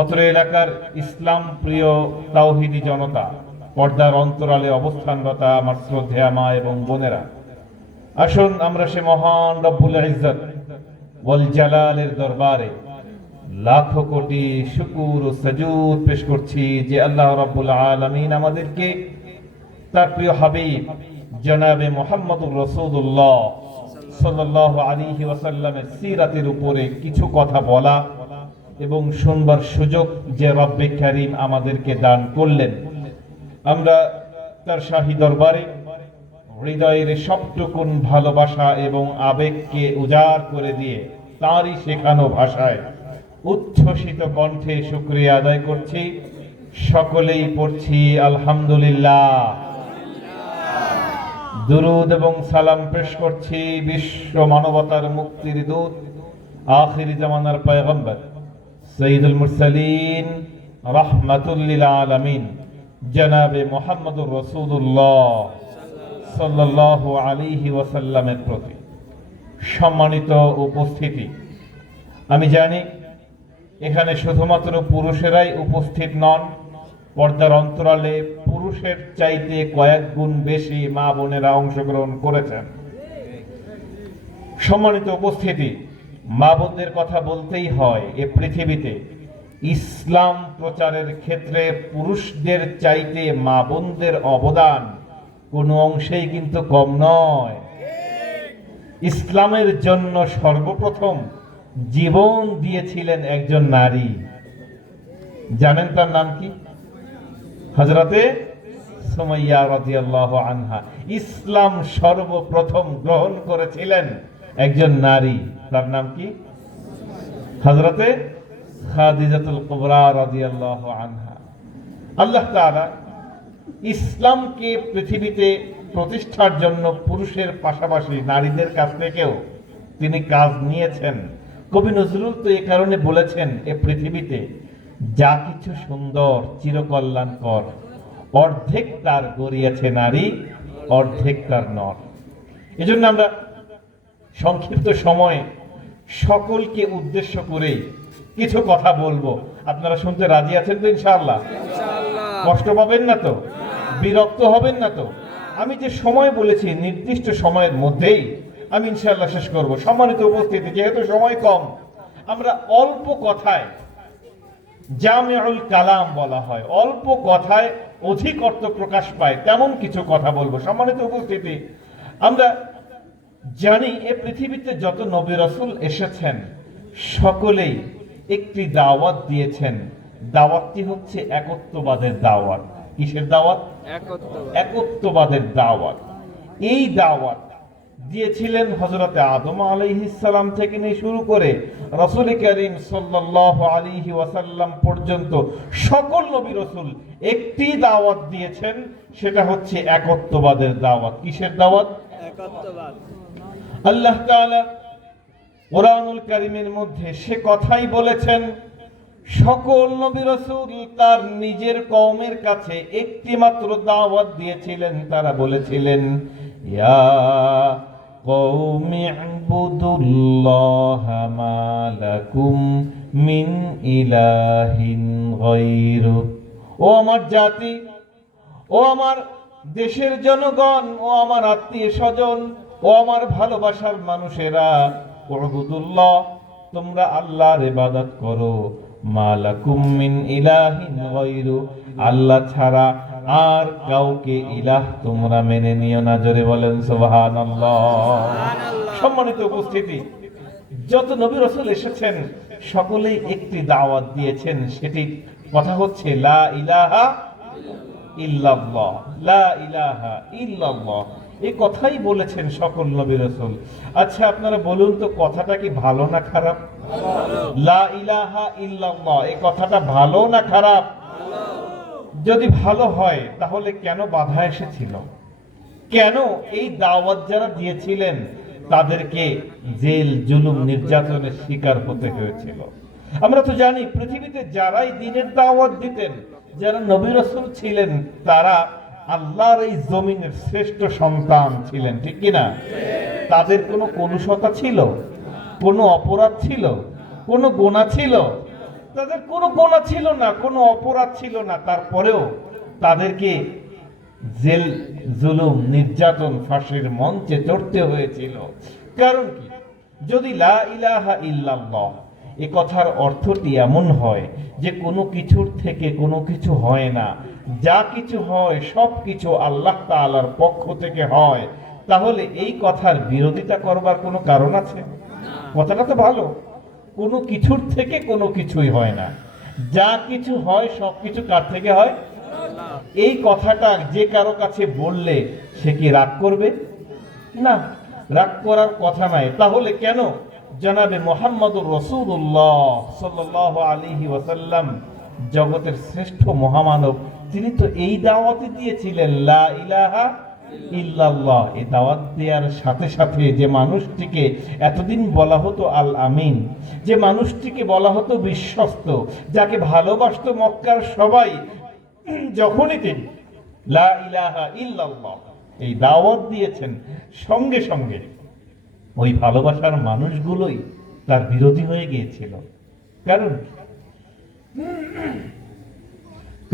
অত্র এলাকার ইসলাম প্রিয় তাওহীদি জনতা, পর্দার অন্তরালে অবস্থানরত আমার শ্রদ্ধেয়া মা এবং বোনেরা, আসুন আমরা সে মহান রব্বুল ইজ্জত ওয়াল জালালের দরবারে লাখো কোটি শুকর ও সাজুদ পেশ করছি যে আল্লাহ রাব্বুল আলামিন আমাদেরকে তার প্রিয় হাবিব জনাবে মুহাম্মদুর রাসূলুল্লাহ সাল্লাল্লাহু আলাইহি ওয়াসাল্লামের সিরাতের উপরে কিছু কথা বলা এবং শুনবার সুযোগ যে রব্বে কারীম আমাদেরকে দান করলেন। আমরা তার শাহী দরবারে হৃদয়ের সবটুকুন ভালোবাসা এবং আবেগকে উজাড় করে দিয়ে তারই শেখানো ভাষায় উচ্ছ্বসিত কণ্ঠে শুকরিয়া আদায় করছি। সকলেই পড়ছি আলহামদুলিল্লাহ। দুরূদ এবং সালাম পেশ করছি বিশ্ব মানবতার মুক্তির দূত, আখিরি জামানার পয়গম্বর, সৈয়দুল মুরসালিন, রাহমাতুল লিল আলামিন, জনাবে মুহাম্মদুর রাসূলুল্লাহ সাল্লাল্লাহু আলাইহি ওয়াসাল্লামের প্রতি। সম্মানিত উপস্থিতি, আমি জানি এখানে শুধুমাত্র পুরুষেরাই উপস্থিত নন, পর্দার অন্তরালে পুরুষের চাইতে কয়েক গুণ বেশি মা বোনেরা অংশগ্রহণ করেছেন। সম্মানিত উপস্থিতি, মা বোনদের কথা বলতেই হয়। এ পৃথিবীতে ইসলাম প্রচারের ক্ষেত্রে পুরুষদের চাইতে মা বোনদের অবদান কোনো অংশেই কিন্তু কম নয়। ইসলামের জন্য সর্বপ্রথম জীবন দিয়েছিলেন একজন নারী। জানেন তার নাম কি? হযরতে সুমাইয়া রাদিয়াল্লাহু আনহা। ইসলাম সর্বপ্রথম গ্রহণ করেছিলেন একজন নারী, তার নাম কি? হযরতে খাদিজাতুল কুবরা রাদিয়াল্লাহু আনহা। আল্লাহ তাআলা ইসলামকে পৃথিবীতে প্রতিষ্ঠার জন্য পুরুষের পাশাপাশি নারীদের কাছ থেকেও তিনি কাজ নিয়েছেন। কবি নজরুল তো এ কারণে বলেছেন, এ পৃথিবীতে যা কিছু সুন্দর চিরকল্যাণকর, অর্ধেক তার গড়িয়েছে নারী, অর্ধেক তার নর। এজন্য আমরা সংক্ষিপ্ত সময়ে সকলকে উদ্দেশ্য করে কিছু কথা বলবো। আপনারা শুনতে রাজি আছেন তো? ইনশাআল্লাহ। কষ্ট পাবেন না তো? বিরক্ত হবেন না তো? আমি যে সময় বলেছি নির্দিষ্ট সময়ের মধ্যেই আমি ইনশাআল্লাহ শেষ করব। সম্মানিত উপস্থিতি, যেহেতু সময় কম, আমরা অল্প কথায়, জামিউল কালাম বলা হয়, অল্প কথায় অধিক অর্থ প্রকাশ পায়, তেমন কিছু কথা বলবো। সম্মানিত উপস্থিতি, আমরা জানি এ পৃথিবীতে যত নবী রাসূল এসেছেন সকলেই একটি দাওয়াত দিয়েছেন। দাওয়াতটি হচ্ছে একত্ববাদের দাওয়াত। কিসের দাওয়াত? একত্ববাদের দাওয়াত। এই দাওয়াত দিয়েছিলেন হযরতে আদম আলাইহিস সালাম থেকে নিয়ে শুরু করে রাসূল করিম সাল্লাল্লাহু আলাইহি ওয়াসাল্লাম পর্যন্ত সকল নবী রাসূল একটি দাওয়াত দিয়েছেন, সেটা হচ্ছে একত্ববাদের দাওয়াত। কিসের দাওয়াত? একত্ববাদ। আল্লাহ তাআলা কোরআনুল কারীমের মধ্যে সে কথাই বলেছেন, সকল নবী রাসূল তার নিজের কওমের কাছে একটি মাত্র দাওয়াত দিয়েছিলেন। তারা বলেছিলেন, ইয়া কওমি ইবুদুল্লাহা মা লাকুম মিন ইলাহিন গায়রু। ও আমার জাতি, ও আমার দেশের জনগণ, ও আমার আত্মীয় স্বজন, ও আমার ভালোবাসার মানুষেরা, উবুদুল্লাহ, তোমরা আল্লাহর ইবাদত করো, মা লাকুম মিন ইলাহিন গায়রু, আল্লাহ ছাড়া আর কাউকে ইলাহ তোমরা মেনে নিও না। জোরে বলেন সুবহানাল্লাহ। সম্মানিত উপস্থিতি, যত নবী রাসূল এসেছেন সকলেই একটি দাওয়াত দিয়েছেন, সেটি কথা হচ্ছে লা ইলাহা ইল্লাল্লাহ। লা ইলাহা ইল্লাল্লাহ, এই কথাই বলেছেন সকল নবী রাসূল। আচ্ছা আপনারা বলুন তো, কথাটা কি ভালো না খারাপ? লা ইলাহা ইল্লাল্লাহ, এই কথাটা ভালো না খারাপ? যদি ভালো হয় তাহলে কেন বাধা এসেছিল? কেন এই দাওয়াত যারা দিয়েছিলেন তাদেরকে জেল, জুলুম, নির্যাতনের শিকার হতে হয়েছিল? আমরা তো জানি পৃথিবীতে যারাই দ্বীনের দাওয়াত দিতেন, যারা নবী রাসূল ছিলেন, তারা আল্লাহর এই জমিনের শ্রেষ্ঠ সন্তান ছিলেন, ঠিক কিনা? তাদের কোনো কলুষতা ছিল? কোনো অপরাধ ছিল? কোনো গুনাহ ছিল? তাদের কোনো গুনাহ ছিল না, কোনো অপরাধ ছিল না, তারপরেও তাদেরকে জেল জুলুম নির্যাতন ফাঁসির মঞ্চে চড়তে হয়েছিল। কারণ কি? যদি লা ইলাহা ইল্লাল্লাহ এ কথার অর্থটি এমন হয় যে কোনো কিছুর থেকে কোনো কিছু হয় না, যা কিছু হয় সব কিছু আল্লাহ তাআলার পক্ষ থেকে হয়, তাহলে এই কথার বিরোধিতা করবার কোনো কারণ আছে? কথাটা তো ভালো, কোনো কিছুর থেকে কোনো কিছুই হয় না, যা কিছু হয় সব কিছু কার থেকে হয়? এই কথাটা যে কারো কাছে বললে সে কি রাগ করবে? না, রাগ করার কথা নাই। তাহলে কেন জনাবে মুহাম্মদুর রাসূলুল্লাহ সাল্লাল্লাহু আলাইহি ওয়াসাল্লাম, জগতের শ্রেষ্ঠ মহামানব, তিনি তো এই দাওয়াতই দিয়েছিলেন লা ইলাহা ইল্লাল্লাহ। এই দাওয়াত দেওয়ার সাথে সাথে যে মানুষটিকে এতদিন বলা হতো আল আমিন, যে মানুষটিকে বলা হতো বিশ্বস্ত, যাকে ভালোবাসতো মক্কার সবাই, যখনই তিনি লা ইলাহা ইল্লাল্লাহ এই দাওয়াত দিয়েছেন, সঙ্গে সঙ্গে ওই ভালোবাসার মানুষগুলোই তার বিরোধী হয়ে গিয়েছিল।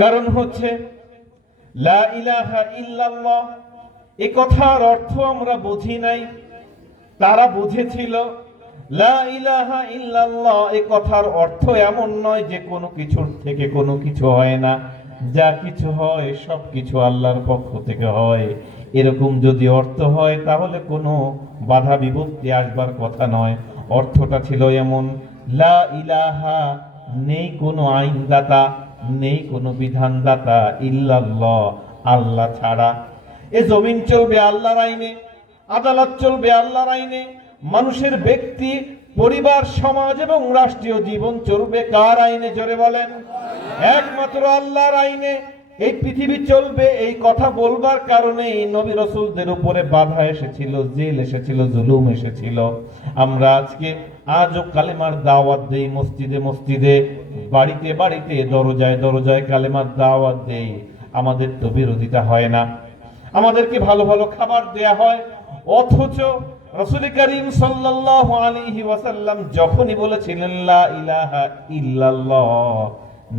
কারণ হচ্ছে লা ইলাহা ইল্লাল্লাহ এ কথার অর্থ আমরা বুঝি নাই, তারা বুঝেছিল। লা ইলাহা ইল্লাল্লাহ এ কথার অর্থ এমন নয় যে কোনো কিছুর থেকে কোনো কিছু হয় না, যা কিছু হয় সব কিছু আল্লাহর পক্ষ থেকে হয়। এরকম যদি অর্থ হয় তাহলে কোনো বাধা বিপত্তি আসবার কথা নয়। অর্থটা ছিল এমন, লা ইলাহা নেই কোনো আইনদাতা, নেই কোনো বিধানদাতা, ইল্লাল্লাহ আল্লাহ ছাড়া। এ জমিন চলবে আল্লাহর আইনে, আদালত চলবে আল্লাহর আইনে, মানুষের ব্যক্তি পরিবার সমাজ এবং রাষ্ট্রীয় জীবন চলবে কার আইনে? জোরে বলেন। একমাত্র আল্লাহর আইনে এই পৃথিবী চলবে। এই কথা বলবার কারণে নবী রাসূলদের উপরে বাধা এসেছিল, জেল এসেছিল, জুলুম এসেছিল। আমরা আজও কালেমার দাওয়াত দেই, মসজিদে মসজিদে, বাড়িতে বাড়িতে, দরজায় দরজায় কালেমার দাওয়াত দেই। আমাদের তো বিরোধিতা হয় না, আমাদেরকে ভালো ভালো খাবার দেয়া হয়, অথচ রাসূল করিম সাল্লাল্লাহু আলাইহি ওয়াসাল্লাম যখনই বলেছিলেন লা ইলাহা ইল্লাল্লাহ,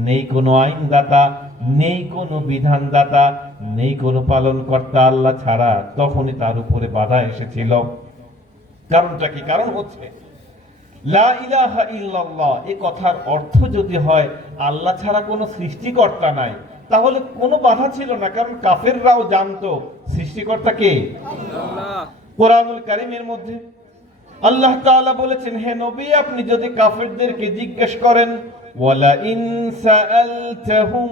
নেই কোনো আইনদাতা, নেই কোনো বিধানদাতা, নেই কোনো পালনকর্তা আল্লাহ ছাড়া, তখনই তার উপরে বাধা এসেছিল। কারণটা কি? কারণ হচ্ছে লা ইলাহা ইল্লাল্লাহ এ কথার অর্থ যদি হয় আল্লাহ ছাড়া কোনো সৃষ্টিকর্তা নাই, তাহলে কোনো বাধা ছিল না। কারণ কাফেররাও জানতো সৃষ্টিকর্তা কে? আল্লাহ। কোরআনুল কারীমের মধ্যে আল্লাহ তাআলা বলেছেন, হে নবী, আপনি যদি কাফেরদেরকে জিজ্ঞেস করেন, ওয়ালা ইন সাআলতাহুম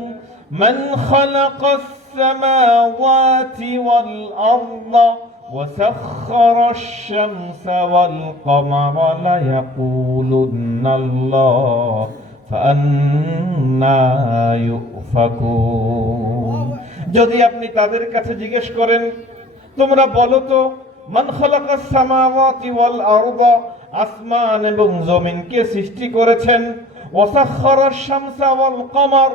মান খালাকাস সামাওয়াতি ওয়াল আরদা ওয়া সাখখারাশ শামসা ওয়াল কমারা লা ইয়াকুলুন্নাল্লাহ ফাআন্না ইউফাকুন। যদি আপনি তাদের কাছে জিজ্ঞেস করেন, তোমরা বলো তো, মান খালাকাস সামাওয়াতি ওয়াল আরদা, আসমান এবং জমিন কে সৃষ্টি করেছেন, ওয়া সাখখারাশ শামসা ওয়াল কমার,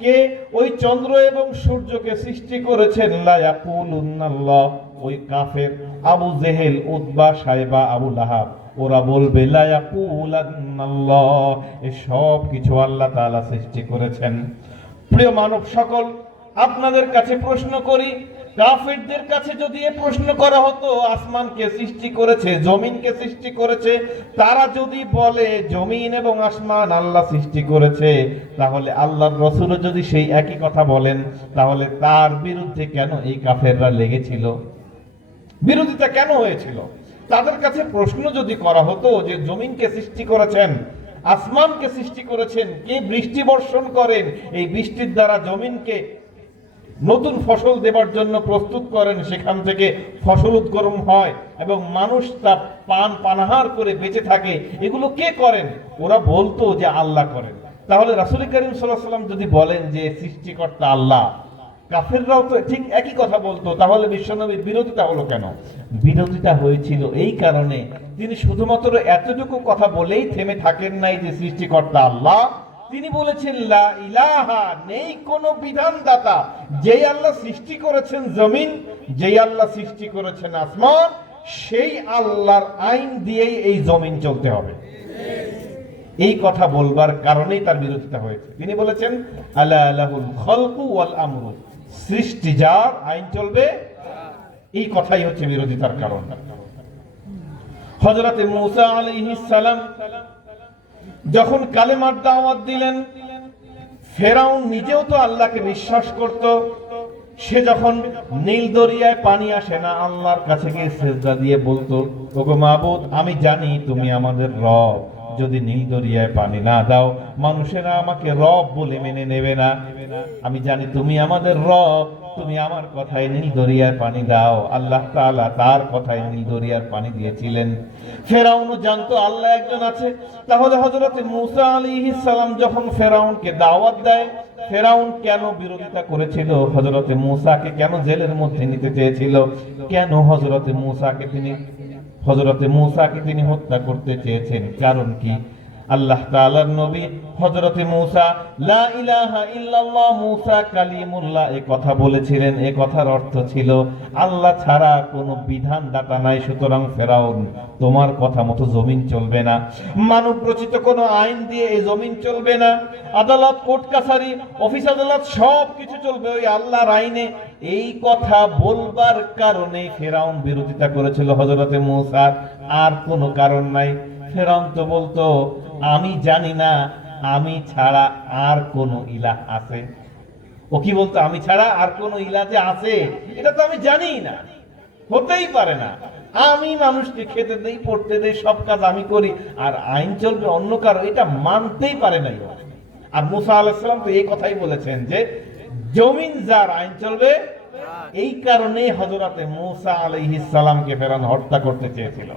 কে ওই চন্দ্র এবং সূর্যকে সৃষ্টি করেছেন, লা ইয়াকুলুন্নাল্লাহ, ওই কাফের আবু জেহেল, উতবা, সাইবা, আবু লাহাব, ওরা বলবে লা ইয়াকুলুন্নাল্লাহ, এই সব কিছু আল্লাহ তাআলা সৃষ্টি করেছেন। প্রিয় মানব সকল, আপনাদের কাছে প্রশ্ন করি, কাফেরদের কাছে যদি এ প্রশ্ন করা হতো আসমানকে সৃষ্টি করেছে, জমিনকে সৃষ্টি করেছে, তারা যদি বলে জমিন এবং আসমান আল্লাহ সৃষ্টি করেছে, তাহলে আল্লাহর রাসূলও যদি সেই একই কথা বলেন, তাহলে তার বিরুদ্ধে কেন এই কাফেররা লেগেছিল? বিরোধিতা কেন হয়েছিল? তাদের কাছে প্রশ্ন যদি করা হতো যে জমিনকে সৃষ্টি করেছেন, আসমানকে সৃষ্টি করেছেন, কে বৃষ্টি বর্ষণ করেন, এই বৃষ্টির দ্বারা জমিনকে নতুন ফসল দেবার জন্য প্রস্তুত করেন, সেখান থেকে ফসল উৎগম হয় এবং মানুষ তা পানাহার করে বেঁচে থাকে, এগুলো কে করেন? ওরা বলতো যে আল্লাহ করেন। তাহলে রাসূল করিম সাল্লাল্লাহু আলাইহি ওয়াসাল্লাম যদি বলেন যে সৃষ্টিকর্তা আল্লাহ, কাফেররাও তো ঠিক একই কথা বলতো, তাহলে বিশ্বনবীর বিরোধিতা হলো কেন? বিরোধিতা হয়েছিল এই কারণে, তিনি শুধুমাত্র এতটুকু কথা বলেই থেমে থাকেন নাই যে সৃষ্টিকর্তা আল্লাহ, তিনি বলেছেন লা ইলাহা, নেই কোনো বিধানদাতা, যেই আল্লাহ সৃষ্টি করেছেন জমিন, যেই আল্লাহ সৃষ্টি করেছেন আসমান, সেই আল্লাহর আইন দিয়েই এই জমিন চলতে হবে। এই কথা বলবার কারণেই তার বিরোধিতা হয়েছে। তিনি বলেছেন আলা লাহুল খালকু ওয়াল আমরু, সৃষ্টি যার, আইন চলবে, এই কথাই হচ্ছে বিরোধিতার কারণ। হযরতে মূসা আলাইহিস সালাম যখন কালেমার দাওয়াত দিলেন, ফেরাউন নিজেও তো আল্লাহকে বিশ্বাস করত। সে যখন নীল দরিয়ায় পানি আসে না, আল্লাহর কাছে গিয়ে সিজদা দিয়ে বলতো, ওগো মাবুদ, আমি জানি তুমি আমাদের রব, যদি নীল দরিয়ায় পানি না দাও মানুষেরা আমাকে রব বলে মেনে নেবে না। আমি জানি তুমি আমাদের রব, তুমি আমার কথায় নীল দরিয়ায় পানি দাও। আল্লাহ তাআলা তার কথায় নীল দরিয়ার পানি দিয়েছিলেন। ফেরাউনও জানতো আল্লাহ একজন আছে। তাহলে হযরত মূসা আলাইহিস সালাম যখন ফেরাউনকে দাওয়াত দেয়, ফেরাউন কেন বিরোধিতা করেছিল? হযরতে মূসাকে কেন জেলের মধ্যে নিতে চেয়েছিল? কেন হযরতে মূসাকে তিনি হত্যা করতে চেয়েছেন? কারণ কি? আল্লাহ তাআলার নবী হযরতে মূসা লা ইলাহা ইল্লাল্লাহ মূসা কালিমুল্লাহ এই কথা বলেছিলেন। এই কথার অর্থ ছিল আল্লাহ ছাড়া কোনো বিধানদাতা নাই, সুতরাং ফেরাউন তোমার কথা মতো জমিন চলবে না, মানব রচিত কোনো আইন দিয়ে এই জমিন চলবে না। আদালত, কোর্ট কাছারি, অফিস আদালত সব কিছু চলবে ওই আল্লাহর আইনে। এই কথা বলবার কারণে ফেরাউন বিরোধিতা করেছিল হযরতে মূসার, আর কোনো কারণ নাই। ফেরাউন তো বলতো আমি জানি না আমি ছাড়া আর কোন ইলাহ আছে। ও কি বলতো? আমি ছাড়া আর কোন ইলাহ যে আছে এটা তো আমি জানি না, হতেই পারে না। আমি মানুষকে খেতে দেই, পড়তে দেই, সব কাজ আমি করি, আর আইন চলবে অন্য কারো, এটা মানতেই পারে নাই। আর মূসা আলাইহিস সালাম তো এই কথাই বলেছেন যে জমিন যার, আইন চলবে। এই কারণেই হযরতে মূসা আলাইহিস সালামকে ফেরাউন হত্যা করতে চেয়েছিল।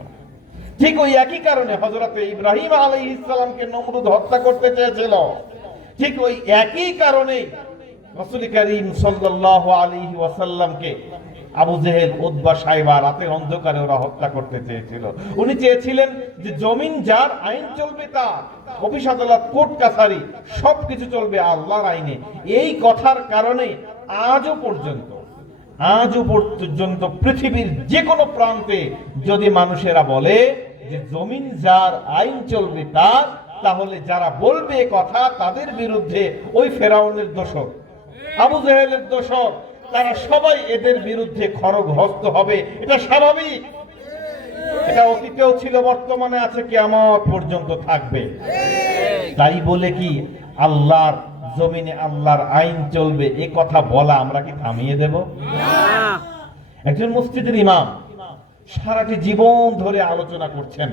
ঠিক ওই একই কারণে হযরতে ইব্রাহিম আলাইহিস সালামকে নমরুদ হত্যা করতে চেয়েছিল। ঠিক ওই একই কারণে রাসূল করিম সাল্লাল্লাহু আলাইহি ওয়াসাল্লামকে আবু জেহেল, উতবা, সাইবা রাতের অন্ধকারে ওরা হত্যা করতে চেয়েছিল। উনি চেয়েছিলেন যে জমিন যার, আইন চলবে তার, অফিস আদালত, কোর্ট কাছারি সবকিছু চলবে আল্লাহর আইনে। এই কথার কারণে আজও পর্যন্ত পৃথিবীর যে কোনো প্রান্তে যদি মানুষেরা বলে যে জমিন যার, আইন চলবে তার, তাহলে যারা বলবে কথা তাদের বিরুদ্ধে ওই ফেরাউনের দোসর, আবু জেহেলের দোসর, তারা সবাই এদের বিরুদ্ধে খড়গহস্ত হবে। এটা স্বাভাবিক, এটা অতীতেও ছিল, বর্তমানে আছে, কিয়ামত পর্যন্ত থাকবে। তাই বলে কি আল্লাহর জমিনে আল্লাহর আইন চলবে এ কথা বলা আমরা কি থামিয়ে দেব? একজন মসজিদের ইমাম সারাটি জীবন ধরে আলোচনা করছেন,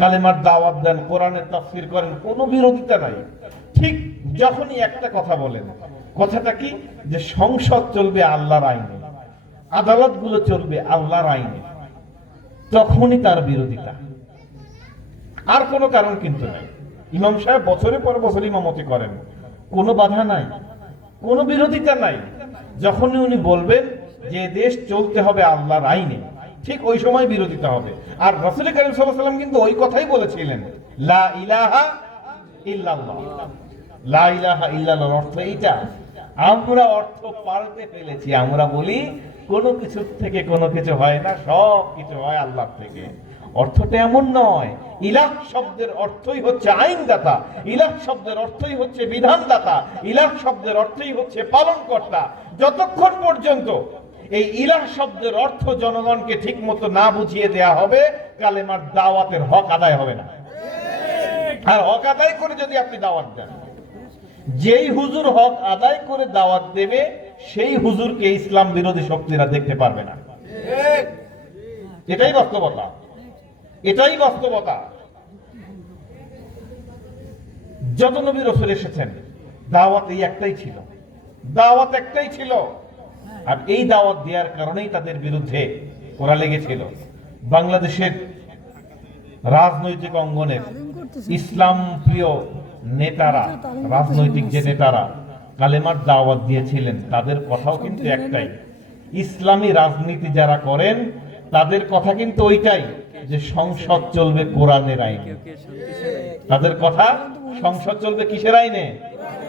কালেমার দাওয়াত দেন, কোরআনের তাফসীর করেন, কোনো বিরোধিতা নাই। ঠিক যখনই একটা কথা বলেন, কথাটা কি? যে সংসদ চলবে আল্লাহর আইনে, আদালতগুলো চলবে আল্লাহর আইনে, তখনই তার বিরোধিতা। আর কোনো কারণ কিন্তু নাই। ইমাম সাহেব বছরের পর বছর ইমামতি করেন, কোনো বাধা নাই, কোনো বিরোধিতা নাই। যখনই উনি বলবেন যে দেশ চলতে হবে আল্লাহর আইনে, ঠিক ওই সময় বিরোধিতা হবে। আর রাসূল কারীম সাল্লাল্লাহু আলাইহি ওয়াসাল্লাম কিন্তু ওই কথাই বলেছিলেন, লা ইলাহা ইল্লাল্লাহ। লা ইলাহা ইল্লাল্লাহর অর্থ এইটা। আমরা অর্থ পাল্টে ফেলেছি, আমরা বলি কোনো কিছু থেকে কোনো কিছু হয় না, সব কিছু হয় আল্লাহ থেকে। অর্থটা এমন নয়। ইলাহ শব্দের অর্থই হচ্ছে আইনদাতা, ইলাহ শব্দের অর্থই হচ্ছে বিধানদাতা, ইলাহ শব্দের অর্থই হচ্ছে পালনকর্তা। যতক্ষণ পর্যন্ত এই ইলাহ শব্দের অর্থ জনগণকে ঠিক মতো না বুঝিয়ে দেয়া হবে, কালেমার দাওয়াতের হক আদায় হবে না। আর হক আদায় করে যদি আপনি দাওয়াত দেন, যেই হুজুর হক আদায় করে দাওয়াত দেবে সেই হুজুরকে ইসলাম বিরোধী শক্তিরা দেখতে পারবে না। এটাই বাস্তবতা, এটাই বাস্তবতা। যত নবী রাসূল এসেছেন দাওয়াত এই একটাই ছিল, দাওয়াত একটাই ছিল। আর এই দাওয়াত দেওয়ার কারণেই তাদের বিরুদ্ধে ওরা লেগেছিল। বাংলাদেশের রাজনৈতিক অঙ্গনের ইসলাম প্রিয় নেতারা, রাজনৈতিক যে নেতারা কালেমার দাওয়াত দিয়েছিলেন, তাদের কথাও কিন্তু একটাই। ইসলামী রাজনীতি যারা করেন তাদের কথা কিন্তু ওইটাই যে সংসদ চলবে কোরআনের আইনে। তাদের কথা সংসদ চলবে কিসের আইনে?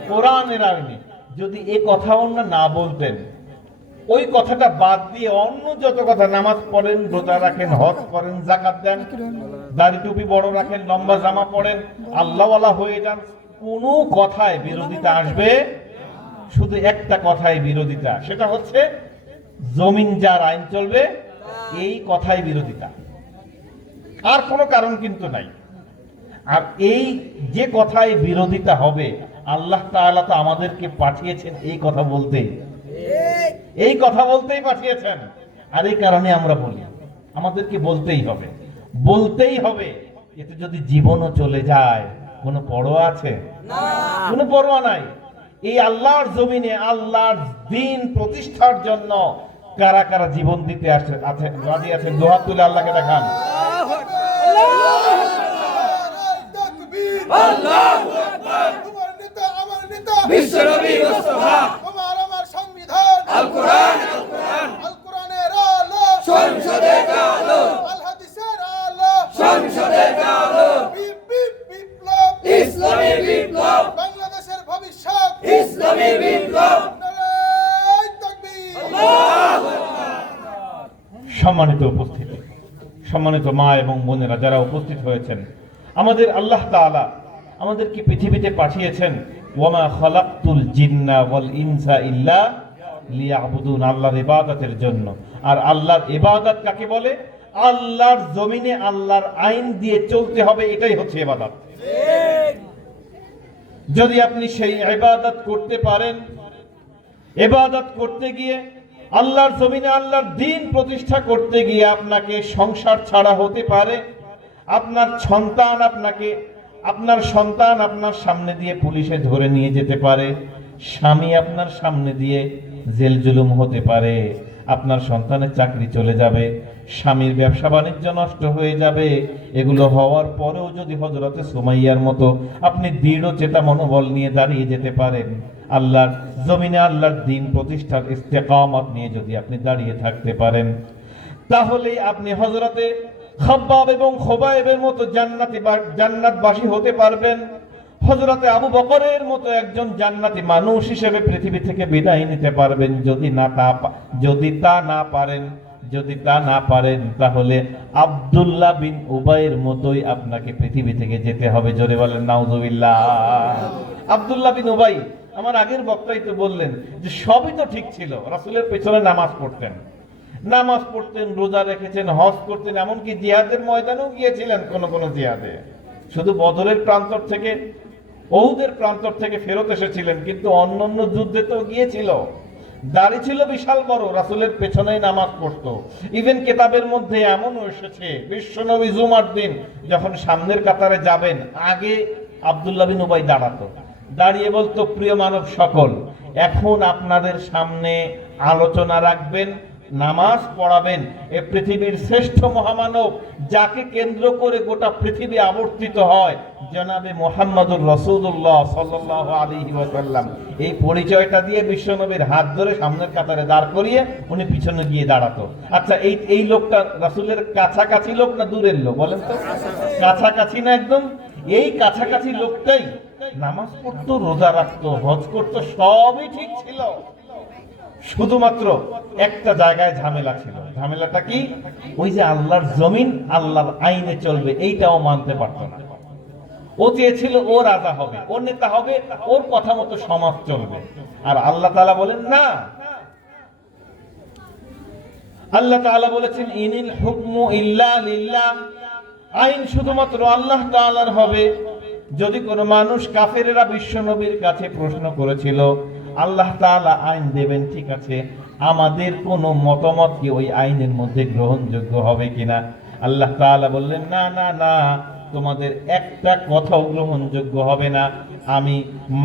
কোরআনের আইনে। যদি এ কথা ওনারা না বলতেন ওই কথাটা বাদ দিয়ে অন্য যত কথা, নামাজ পড়েন, রোজা রাখেন, হজ করেন, যাকাত দেন, দাড়ি টুপি বড় রাখেন, লম্বা জামা পড়েন, আল্লাহওয়ালা হয়ে যান, কোনো কথায় বিরোধিতা আসবে? শুধু একটা কথায় বিরোধিতা, সেটা হচ্ছে জমিন যার আইন চলবে, এই কথাই বিরোধিতা, আর কোনো কারণ কিন্তু নাই। আর এই যে কথায় বিরোধিতা হবে, আল্লাহ তাআলা তো আমাদেরকে পাঠিয়েছেন এই কথা বলতে, এই কথা বলতেই পাঠিয়েছেন। আর এই কারণে আমরা বলি, আমাদেরকে বলতেই হবে, বলতেই হবে। এতে যদি জীবনও চলে যায়, কোনো পরোয়া আছে? কোনো পরোয়া নাই। এই আল্লাহর জমিনে আল্লাহর দ্বীন প্রতিষ্ঠার জন্য কারা কারা জীবন দিতে রাজি আছেন? দুহাত তুলে আল্লাহকে দেখান। আল্লাহু আকবার। তোমার নেতা আমার নেতা বিশ্বনবী মুস্তাফা। তোমার আমার সংবিধান আল কোরআন, আল কোরআনের আলো সংসদের আলো, আল হাদিসের আলো সংসদের আলো। বিপ্লব ইসলামী বিপ্লব, বাংলাদেশের ভবিষ্যৎ ইসলামী বিপ্লব। নারায়ে তাকবীর। আল্লাহু আকবার। সম্মানিত উপস্থিতি, সম্মানিত মা এবং বোনেরা যারা উপস্থিত হয়েছেন, আমাদের আল্লাহ তাআলা আমাদেরকে পৃথিবীতে পাঠিয়েছেন, ওয়ামা খালাকতুল জিন্না ওয়াল ইনসা ইল্লা লিয়াবুদুন, আল্লাহর ইবাদতের জন্য। আর আল্লাহর ইবাদত কাকে বলে? আল্লাহর জমিনে আল্লাহর আইন দিয়ে চলতে হবে, এটাই হচ্ছে ইবাদত। যদি আপনি সেই ইবাদত করতে পারেন, ইবাদত করতে গিয়ে আল্লাহর জমিনে আল্লাহর দ্বীন প্রতিষ্ঠা করতে গিয়ে আপনাকে সংসার ছাড়া হতে পারে, আপনার সন্তান আপনার সামনে দিয়ে পুলিশে ধরে নিয়ে যেতে পারে, স্বামী আপনার সামনে দিয়ে জেল জুলুম হতে পারে, আপনার সন্তানের চাকরি চলে যাবে, স্বামীর ব্যবসা বাণিজ্য নষ্ট হয়ে যাবে। এগুলো হওয়ার পরেও যদি হযরতে সুমাইয়ার মতো আপনি দৃঢ় চেতা মনোবল নিয়ে দাঁড়িয়ে যেতে পারেন, আল্লাহর জমিনে আল্লাহর দ্বীন প্রতিষ্ঠার ইস্তেকামত নিয়ে যদি আপনি দাঁড়িয়ে থাকতে পারেন, তাহলে আপনি হযরতে খাব্বাব এবং খোবাইবের মতো জান্নাতবাসী হতে পারবেন। হযরতে আবু বকরের মতো একজন জান্নাতি মানুষ হিসেবে পৃথিবী থেকে বিদায় নিতে পারবেন। যদি তা না পারেন তাহলে আব্দুল্লাহ বিন উবাইয়ের মতোই আপনাকে পৃথিবী থেকে যেতে হবে। জোরে বলেন নাউজুবিল্লাহ। আব্দুল্লাহ বিন উবাই, আমার আগের বক্তাই তো বললেন যে সবই তো ঠিক ছিল, রাসূলের পেছনে নামাজ পড়তেন, রোজা রেখেছেন, হজ করতেন, এমনকি জিহাদের ময়দানেও গিয়েছিলেন কোন জিহাদে। শুধু বদরের প্রান্তর থেকে, ওহুদের প্রান্তর থেকে ফেরত এসেছিলেন, কিন্তু অন্যান্য যুদ্ধে তো গিয়েছিল। দাড়ি ছিল বিশাল বড়, রাসূলের পেছনেই নামাজ পড়তো। ইভেন কিতাবের মধ্যে এমনও এসেছে, বিশ্বনবী জুমার দিন যখন সামনের কাতারে যাবেন, আগে আব্দুল্লাহ বিন উবাই দাঁড়িয়ে বলতো, প্রিয় মানব সকল, এখন আপনাদের সামনে আলোচনা রাখবেন, নামাজ পড়াবেন এ পৃথিবীর শ্রেষ্ঠ মহামানব, যাকে কেন্দ্র করে গোটা পৃথিবী আবর্তিত হয়, জনাবে মুহাম্মদুর রাসূলুল্লাহ সাল্লাল্লাহু আলাইহি ওয়াসাল্লাম। এই পরিচয়টা দিয়ে বিশ্বনবীর হাত ধরে সামনের কাতারে দাঁড় করিয়ে উনি পিছনে গিয়ে দাঁড়াতো। আচ্ছা, এই লোকটা রাসূলের কাছাকাছি লোক না দূরের লোক বলেন তো? কাছাকাছি না একদম? এই কাছাকাছি লোকটাই নামাজ পড়তো, রোজা রাখতো, হজ করতো, সবই ঠিক ছিল। শুধুমাত্র একটা জায়গায় ঝামেলা ছিল। ঝামেলাটা কি? ওই যে আল্লাহর জমিন আল্লাহর আইনে চলবে, এইটাও মানতে পারত না। ও চেয়েছিল ও রাজা হবে, ওর নেতা হবে, ওর কথা মতো সমাজ চলবে। আর আল্লাহ তাআলা বলেন না, আল্লাহ তাআলা বলেছেন, ইনিল হুকমু ইল্লা লিল্লাহ, আইন শুধুমাত্র আল্লাহ তাআলার হবে। যদি কোনো মানুষ, কাফেরেরা বিশ্বনবীর কাছে প্রশ্ন করেছিল, আল্লাহ তাআলা আইন দেবেন, ঠিক আছে, আমাদের কোনো মতামত কি ওই আইনের মধ্যে গ্রহণযোগ্য হবে কিনা? আল্লাহ তাআলা বললেন, না না না, তোমাদের একটা কথাও গ্রহণযোগ্য হবে না। আমি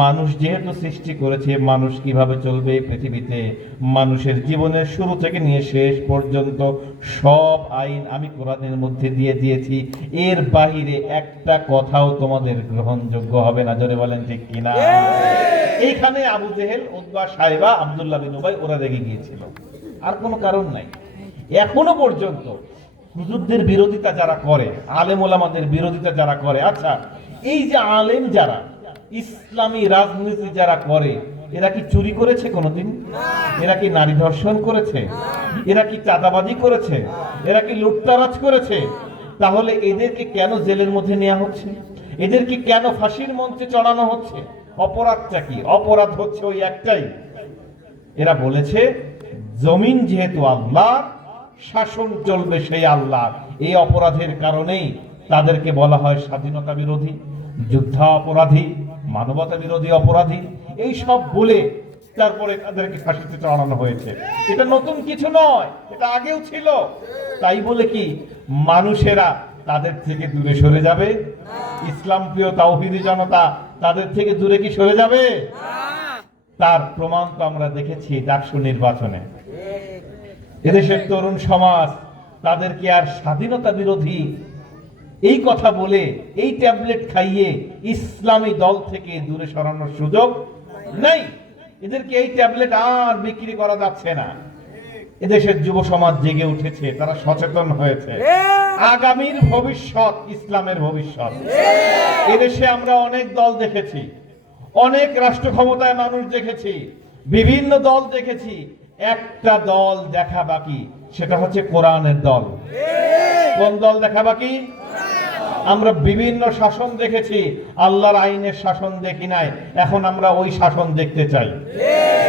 মানুষ যেহেতু সৃষ্টি করেছি, মানুষ কিভাবে চলবে পৃথিবীতে, মানুষের জীবনের শুরু থেকে নিয়ে শেষ পর্যন্ত সব আইন আমি কোরআনের মধ্যে দিয়ে দিয়েছি। এর বাহিরে একটা কথাও তোমাদের গ্রহণযোগ্য হবে না। জোরে বলেন ঠিক কিনা? এইখানে আবু জেহেল, উতবা, সাইবা, আব্দুল্লাহ বিন উবাই ওরা রেগে গিয়েছিল, আর কোনো কারণ নাই। এখনো পর্যন্ত হুজুরদের বিরোধিতা যারা করে, আলেম ওলামাদের বিরোধিতা যারা করে, আচ্ছা, এই যে আলেম যারা, ইসলামী রাজনীতি যারা করে, এরা কি চুরি করেছে কোনোদিন? এরা কি নারী ধর্ষণ করেছে? এরা কি চাঁদাবাজি করেছে? এরা কি লুটতরাজ করেছে? তাহলে এদেরকে কেন জেলের মধ্যে নেওয়া হচ্ছে? এদেরকে কেন ফাঁসির মঞ্চে চড়ানো হচ্ছে? অপরাধটা কি? অপরাধ হচ্ছে ওই একটাই, এরা বলেছে জমিন যেহেতু আল্লাহ, শাসন চলবে সেই আল্লাহ। এই অপরাধের কারণেই তাদেরকে বলা হয় স্বাধীনতা বিরোধী, যুদ্ধাপরাধী, মানবতা বিরোধী অপরাধী, এই সব বলে তারপরে তাদেরকে ফাঁসিতে চড়ানো হয়েছে। এটা নতুন কিছু নয়, এটা আগেও ছিল। তাই বলে কি মানুষেরা তাদের থেকে দূরে সরে যাবে? ইসলাম প্রিয় তাওহীদি জনতা তাদের থেকে দূরে কি সরে যাবে? তার প্রমাণ তো আমরা দেখেছি ডাকসু নির্বাচনে। এদেশের তরুণ সমাজ তাদেরকে আর স্বাধীনতা বিরোধী এই কথা বলে, এই ট্যাবলেট খাইয়ে ইসলামী দল থেকে দূরে সরানোর সুযোগ নেই। এদেরকে এই ট্যাবলেট আর বিক্রি করা যাচ্ছে না। এদেশের যুব সমাজ জেগে উঠেছে, তারা সচেতন হয়েছে। আগামীর ভবিষ্যৎ ইসলামের ভবিষ্যৎ। এদেশে আমরা অনেক দল দেখেছি, অনেক রাষ্ট্র ক্ষমতায় মানুষ দেখেছি, বিভিন্ন দল দেখেছি। একটা দল দেখা বাকি, সেটা হচ্ছে কোরআনের দল। কোন দল দেখা বাকি? আমরা বিভিন্ন শাসন দেখেছি, আল্লাহর আইনের শাসন দেখি নাই। এখন আমরা ওই শাসন দেখতে চাই।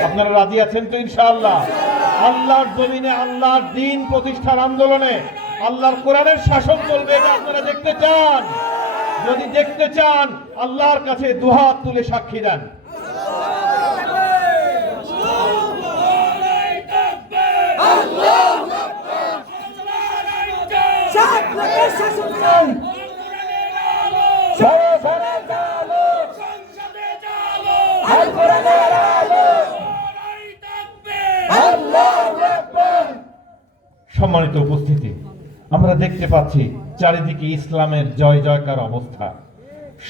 আপনারা রাজি আছেন তো ইনশাআল্লাহ? আল্লাহর জমিনে আল্লাহর দ্বীন প্রতিষ্ঠার আন্দোলনে আল্লাহর কোরআনের শাসন চলবে, এটা আপনারা দেখতে চান? যদি দেখতে চান আল্লাহর কাছে দুহাত তুলে সাক্ষী দেন। সম্মানিত উপস্থিতি, আমরা দেখতে পাচ্ছি চারিদিকে ইসলামের জয় জয়কার অবস্থা।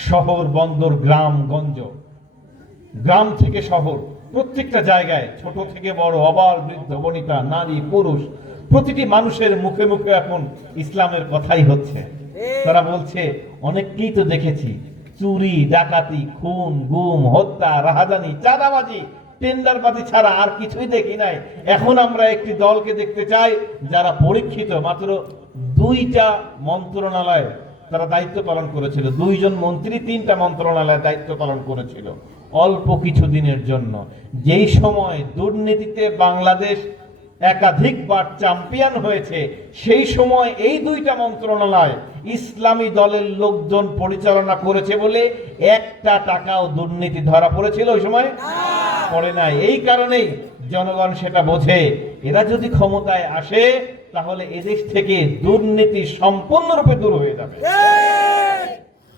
শহর, বন্দর, গ্রাম গঞ্জ, গ্রাম থেকে শহর, প্রত্যেকটা জায়গায় ছোট থেকে বড়, আবার বৃদ্ধ বনিতা, নারী পুরুষ, প্রতিটি মানুষের মুখে মুখে এখন ইসলামের কথাই হচ্ছে। তারা বলছে অনেককেই তো দেখেছি চুরি, ডাকাতি, খুন, গুম, হত্যা, রাহাজানি, চাঁদাবাজি, টেন্ডারবাজি ছাড়া আর কিছুই দেখি নাই। এখন আমরা একটি দলকে দেখতে চাই যারা পরীক্ষিত, মাত্র 2টা মন্ত্রণালয় তারা দায়িত্ব পালন করেছিল, 2 জন মন্ত্রী 3টা মন্ত্রণালয়ে দায়িত্ব পালন করেছিল অল্প কিছু দিনের জন্য। যেই সময় দুর্নীতিতে বাংলাদেশ একাধিকবার চ্যাম্পিয়ন হয়েছে, সেই সময় এই 2টা মন্ত্রণালয় ইসলামী দলের লোকজন পরিচালনা করেছে বলে 1টা টাকাও দুর্নীতি ধরা পড়েছিল ওই সময়? পড়ে নাই। এই কারণেই জনগণ সেটা বোঝে, এরা যদি ক্ষমতায় আসে তাহলে এদেশ থেকে দুর্নীতি সম্পূর্ণরূপে দূর হয়ে যাবে।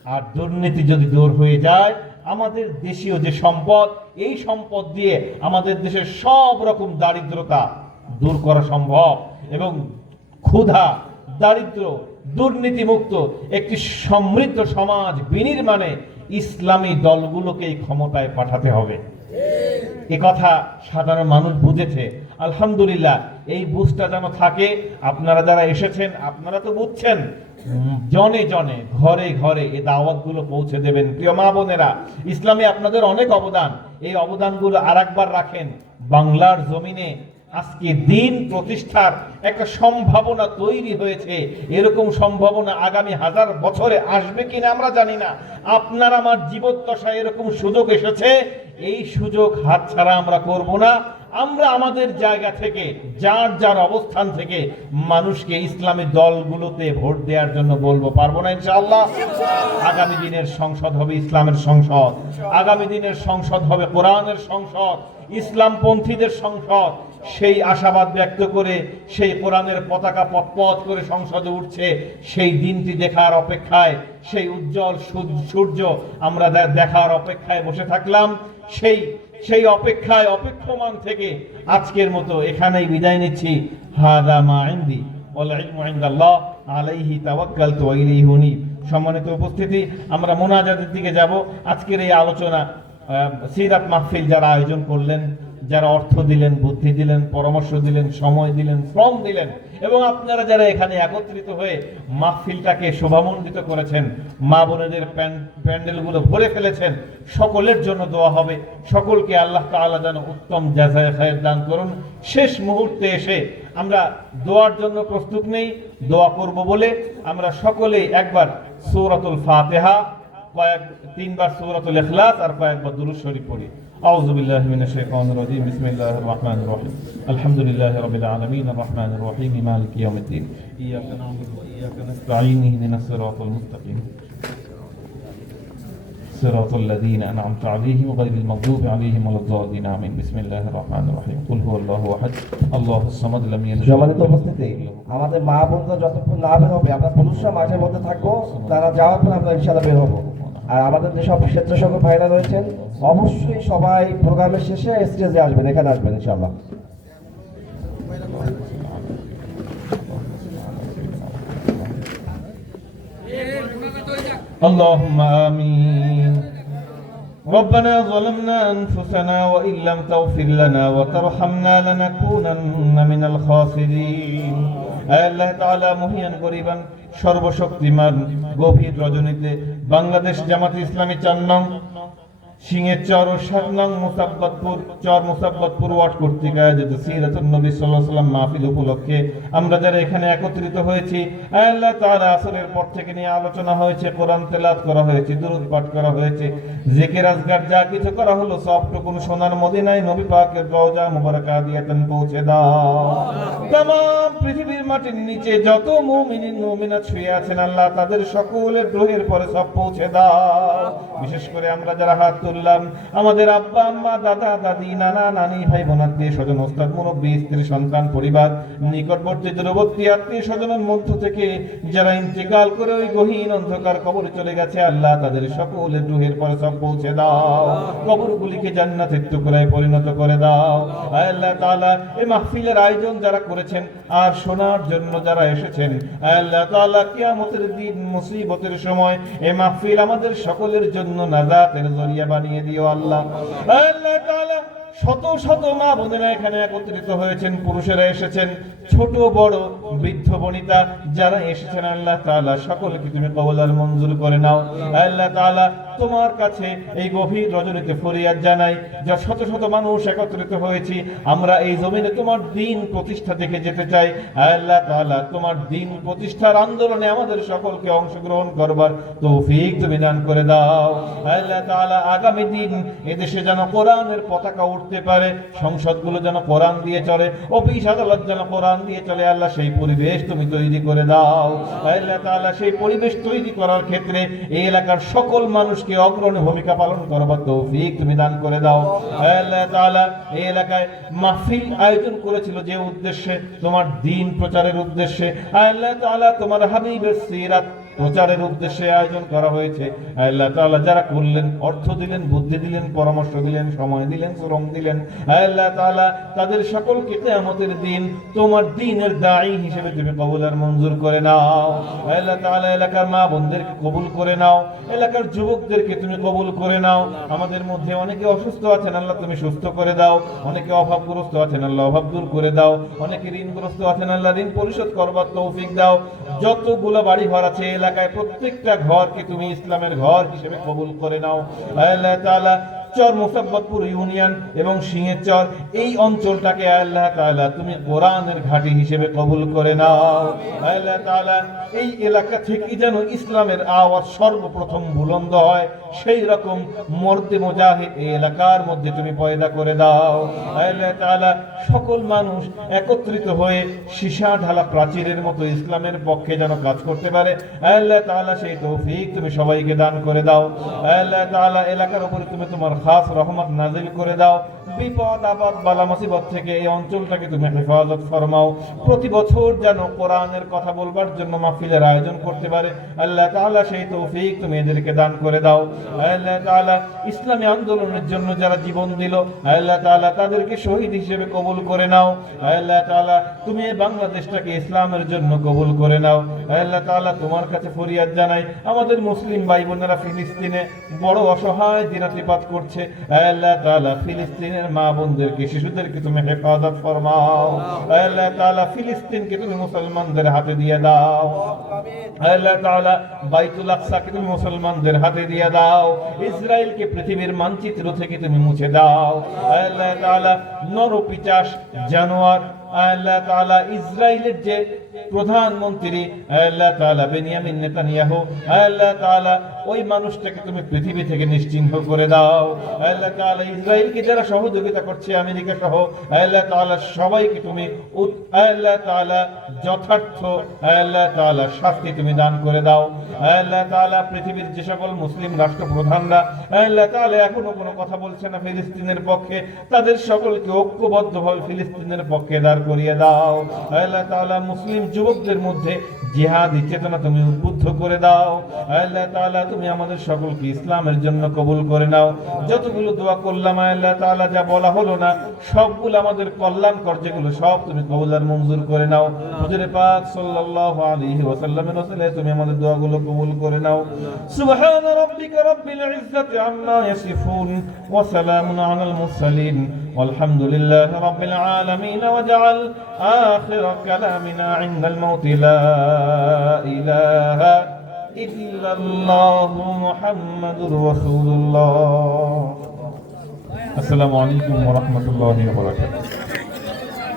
আর দুর্নীতি যদি দূর হয়ে যায়, আমাদের দেশীয় যে সম্পদ, এই সম্পদ দিয়ে আমাদের দেশের সব রকম দারিদ্রতা দূর করা সম্ভব এবং ক্ষুধা, দারিদ্র, দুর্নীতিমুক্ত একটি সমৃদ্ধ সমাজ বিনির্মাণে ইসলামী দলগুলোকেই ক্ষমতায় পাঠাতে হবে। এ কথা সাধারণ মানুষ বুঝেছে, আলহামদুলিল্লাহ। এই বুঝটা যেন থাকে। আপনারা যারা এসেছেন আপনারা তো বুঝছেন, জনে জনে, ঘরে ঘরে এই দাওয়াতগুলো পৌঁছে দেবেন। প্রিয় মা বোনেরা, ইসলামে আপনাদের অনেক অবদান, এই অবদানগুলো আরেকবার রাখেন। বাংলার জমিনে আজকে দিন প্রতিষ্ঠার একটা সম্ভাবনা তৈরি হয়েছে। এরকম সম্ভাবনা আগামী 1000 বছরে আসবে কিনা আমরা জানি না। আপনার আমার জীবদ্দশায় এরকম সুযোগ এসেছে, এই সুযোগ হাতছাড়া আমরা করব না। আমরা আমাদের জায়গা থেকে, যার যার অবস্থান থেকে মানুষকে ইসলামী দলগুলোতে ভোট দেওয়ার জন্য বলবো, পারবো না ইনশাআল্লাহ? আগামী দিনের সংসদ হবে ইসলামের সংসদ, আগামী দিনের সংসদ হবে কোরআনের সংসদ, ইসলামপন্থীদের সংসদ। সেই আশাবাদ ব্যক্ত করে সেই কোরআনের পতাকা পথ করে সংসদে উঠছে, সেই দিনটি দেখার অপেক্ষায়, সেই উজ্জ্বল সূর্য আমরা দেখার অপেক্ষায় বসে থাকলাম। সেই অপেক্ষায়, অপেক্ষমান থেকে আজকের মতো এখানেই বিদায় নিচ্ছি। হাদা মা ইনদি ওয়াল ইলমু ইনদাল্লাহ আলাইহি তাওয়াক্কালতু ওয়া ইলাইহি উনীব। সম্মানিত উপস্থিতি, আমরা মুনাজাতের দিকে যাব। আজকের এই আলোচনা সিরাত মাহফিল যারা আয়োজন করলেন, যারা অর্থ দিলেন, বুদ্ধি দিলেন, পরামর্শ দিলেন, সময় দিলেন, শ্রম দিলেন, এবং আপনারা যারা এখানে একত্রিত হয়ে মাহফিলটাকে শোভামণ্ডিত করেছেন, মা বোনেদের প্যান্ডেলগুলো ভরে ফেলেছেন, সকলের জন্য দোয়া হবে। সকলকে আল্লাহ তাআলা যেন উত্তম জাযায়ে খায়ের দান করুন। শেষ মুহূর্তে এসে আমরা দোয়ার জন্য প্রস্তুত নেই। দোয়া করব বলে আমরা সকলেই একবার সূরাতুল ফাতিহা, তিনবার সূরাতুল ইখলাস আর কয়েকবার দুরূদ শরীফ পড়ি। أعوذ بالله من الشيطان الرجيم بسم الله الرحمن الرحيم الحمد لله رب العالمين الرحمن الرحيم مالك يوم الدين إياك نعبد وإياك نستعين اهدنا الصراط المستقيم صراط الذين أنعمت عليهم غير المغضوب عليهم ولا الضالين آمين بسم الله الرحمن الرحيم قل هو الله أحد الله الصمد لم يلد সম্মানিত উপস্থিতি, আমাদের মা বোনরা যতক্ষণ না বের হবে, আমরা পুরুষরা মাঠের মধ্যে থাকবো, তারা যাওয়ার পর আমরা ইনশাআল্লাহ বের হবো। আর আমাদের যেসব স্বেচ্ছাসেবক ভাইরা রয়েছেন, অবশ্যই সবাই প্রোগ্রামের শেষে স্টেজে আসবেন, এখানে আসবেন ইনশাআল্লাহ। اللهم آمين ربنا ظلمنا أنفسنا وإن لم تغفر لنا وترحمنا لنكونن من الخاسرين আল্লাহ তাআলা মহিয়ান গরিবান সর্বশক্তিমান গভীর রজনীতে বাংলাদেশ জামাত ইসলামী ৪ নং সিংহের চর ও ৭ নং মুসাব্বতপুর ওয়ার্ড কর্তৃক আয়োজিত সিরাতুন নবী সাল্লাল্লাহু আলাইহি ওয়াসাল্লাম মাহফিল উপলক্ষে আমরা যারা এখানে একত্রিত হয়েছি, আল্লাহ তাআলা আসরের পর থেকে নিয়ে আলোচনা হয়েছে, কোরআন তেলাওয়াত করা হয়েছে, দুরূদ পাঠ করা হয়েছে, জিকির আজকার যা কিছু করা হলো সবটুকু সোনার মদিনায় নবী পাকের রওজা মুবারাকা দিয়াতেন পৌঁছে দাও। তাম পৃথিবীর মাটির নিচে যত মুমিনিন মুমিনাত শুয়ে আছেন, আল্লাহ তাদের সকলের রূহের পরে সব পৌঁছে দাও। বিশেষ করে আমরা যারা হাত তুললাম, আমাদের আব্বা আম্মা, দাদা দাদি, নানা নানি, ভাই বোন, আত্মীয় স্বজন, ওস্তাদ মুরব্বী, স্ত্রী, সন্তান, পরিবার, নিকটবর্তী দূরবর্তী আত্মীয় স্বজনের মধ্য থেকে যারা ইন্তেকাল করে ওই গহীন অন্ধকার কবরে চলে গেছে, আল্লাহ তাদের সকলের রূহের পরে সব পৌঁছে দাও। কবরগুলিকে জান্নাতের টুকরায় পরিণত করে দাও। আল্লাহ তাআলা এই মাহফিলের আয়োজন যারা করেছেন আর শোনার জন্য যারা এসেছেন, আল্লাহ তাআলা কিয়ামতের দিন মুসিবতের সময় এই মাহফিল আমাদের সকলের জন্য নাজাতের জরিয়া বানিয়ে দিও আল্লাহ। আল্লাহ তাআলা শত শত মা বোনেরা এখানে একত্রিত হয়েছেন, পুরুষেরা এসেছেন, ছোট বড়, বৃদ্ধ বনিতা যারা এসেছেন, আল্লাহ তাআলা সকলকে তুমি কবুল আর মঞ্জুর করে নাও। আল্লাহ তাআলা তোমার কাছে এই গভীর রজনীতে ফরিয়াদ জানাই, যা শত শত মানুষ একত্রিত হয়েছি, আমরা এই জমিনে তোমার দ্বীন প্রতিষ্ঠা দেখে যেতে চাই। আল্লাহ তাআলা তোমার দ্বীন প্রতিষ্ঠার আন্দোলনে আমাদের সকলকে অংশগ্রহণ করবার তৌফিক তুমি দান করে দাও। আল্লাহ তাআলা আগামী দিন এদেশে যেন কোরআনের পতাকা উঠতে পারে, সংসদগুলো যেন কোরআন দিয়ে চলে, অফিস আদালত যেন কোরআন দিয়ে চলে, আল্লাহ সেই পরিবেশ তুমি তৈরি করে দাও। আল্লাহ তাআলা সেই পরিবেশ তৈরি করার ক্ষেত্রে এই এলাকার সকল মানুষকে অগ্রণী ভূমিকা পালন করবার তৌফিক তুমি দান করে দাও। আল্লাহ তাআলা এই এলাকায় মাহফিল আয়োজন করেছিল যে উদ্দেশ্যে, তোমার দ্বীন প্রচারের উদ্দেশ্যে, আল্লাহ তাআলা তোমার হাবিবের সিরাত প্রচারের উদ্দেশ্যে আয়োজন করা হয়েছে। আল্লাহ তাআলা যারা করলেন, অর্থ দিলেন, বুদ্ধি দিলেন, পরামর্শ দিলেন, সময় দিলেন, শ্রম দিলেন, আল্লাহ তাআলা তাদের সকলকে কিয়ামতের দিন তোমার দ্বীনের দায়ী হিসেবে তুমি কবুল আর মঞ্জুর করে নাও। আল্লাহ তাআলা এলাকার মা বোনদেরকে কবুল করে নাও, এলাকার যুবকদেরকে তুমি কবুল করে নাও। আমাদের মধ্যে অনেকে অসুস্থ আছেন, আল্লাহ তুমি সুস্থ করে দাও। অনেকে অভাবগ্রস্ত আছেন, আল্লাহ অভাব দূর করে দাও। অনেকে ঋণগ্রস্ত আছেন, আল্লাহ ঋণ পরিশোধ করবার তৌফিক দাও। যতগুলো বাড়ি ঘর আছে এলাকায় প্রত্যেকটা ঘরকে তুমি ইসলামের ঘর হিসেবে কবুল করে নাও। আল্লাহ তাআলা চর মুসাব্বতপুর ইউনিয়ন এবং সিংহের চর এই অঞ্চলটাকে আল্লাহ তাআলা তুমি কোরআনের ঘাঁটি হিসেবে কবুল করে নাও। আল্লাহ তাআলা এই এলাকা থেকে যেন ইসলামের আওয়াজ সর্বপ্রথম বুলন্দ হয়, সেই রকম মর্দে মুজাহিদ এই এলাকার মধ্যে তুমি পয়দা করে দাও। আল্লাহ তাআলা সকল মানুষ একত্রিত হয়ে সীসা ঢালা প্রাচীরের মতো ইসলামের পক্ষে যেন কাজ করতে পারে, আল্লাহ তাআলা সেই তৌফিক তুমি সবাইকে দান করে দাও। আল্লাহ তাআলা এলাকার উপরে তুমি তোমার খাস রহমত নাজিল করে দাও। বিপদ আপদ বালা মুসিবত থেকে এই অঞ্চলটাকে তুমি হেফাজত ফরমাও। প্রতি বছর যেন কোরআনের কথা বলবার জন্য মাহফিলের আয়োজন করতে পারে, আল্লাহ তাআলা সেই তৌফিক তুমি এদেরকে দান করে দাও। আল্লাহ তাআলা ইসলামী আন্দোলনের জন্য যারা জীবন দিল, আল্লাহ তাআলা তাদেরকে শহীদ হিসেবে কবুল করে নাও। আল্লাহ তাআলা তুমি এই বাংলাদেশটাকে ইসলামের জন্য কবুল করে নাও। আল্লাহ তাআলা তোমার কাছে ফরিয়াদ জানাই, আমাদের মুসলিম ভাই বোনেরা ফিলিস্তিনে বড় অসহায় দিনাতিপাত করছে, আল্লাহ তাআলা ফিলিস্তিন ফিলিস্তিনের মা বোনদেরকে, শিশুদেরকে তুমি হেফাজত ফরমাও। আল্লাহ তাআলা ফিলিস্তিনকে তুমি মুসলমানদের হাতে দিয়ে দাও। আল্লাহ তাআলা বাইতুল আকসাকে তুমি মুসলমানদের হাতে দিয়ে দাও। ইসরায়েলকে পৃথিবীর মানচিত্র থেকে তুমি মুছে দাও। আল্লাহ তাআলা নরপিচাস জানোয়ার, আল্লাহ তাআলা ইসরায়েলের যে প্রধানমন্ত্রী আল্লাহ তাআলা বেনিয়ামিন নেতানিয়াহু, আল্লাহ তাআলা ওই মানুষটাকে তুমি পৃথিবী থেকে নিশ্চিহ্ন করে দাও। আল্লাহ তাআলা ইসরায়েলকে যারা সহযোগিতা করছে আমেরিকা সহ, আল্লাহ তাআলা সবাইকে তুমি আল্লাহ তাআলা যথার্থ আল্লাহ তাআলা শাস্তি তুমি দান করে দাও। আল্লাহ তাআলা পৃথিবীর যে সকল মুসলিম রাষ্ট্রপ্রধানরা আল্লাহ তাআলা এখনো কোনো কথা বলছে না ফিলিস্তিনের পক্ষে, তাদের সকলকে ঐক্যবদ্ধভাবে ফিলিস্তিনের পক্ষে দাঁড় করিয়ে দাও। আল্লাহ তাআলা মুসলিম যুবকদের মধ্যে জিহাদি চেতনা তুমি উদ্বুদ্ধ করে দাও। আল্লাহ তাআলা তুমি আমাদের সকলকে ইসলামের জন্য কবুল করে নাও। যতগুলো দোয়া করলাম আল্লাহ তাআলা যা বলা হলো না সবগুলো আমাদের কল্যাণকর, যেগুলো সব তুমি কবুল আর মঞ্জুর করে নাও। হুজুরে পাক সাল্লাল্লাহু আলাইহি ওয়াসাল্লামের ওসিলায় তুমি আমাদের দোয়াগুলো কবুল করে নাও। সুবহান রাব্বিকা রাব্বিল ইজ্জাতি আম্মা ইয়াসিফুন ওয়া সালামুন আলাল মুরসালিন والحمد لله رب العالمين وجعل آخر كلامنا عند الموت لا إله إلا الله محمد رسول الله. السلام عليكم ورحمة الله وبركاته.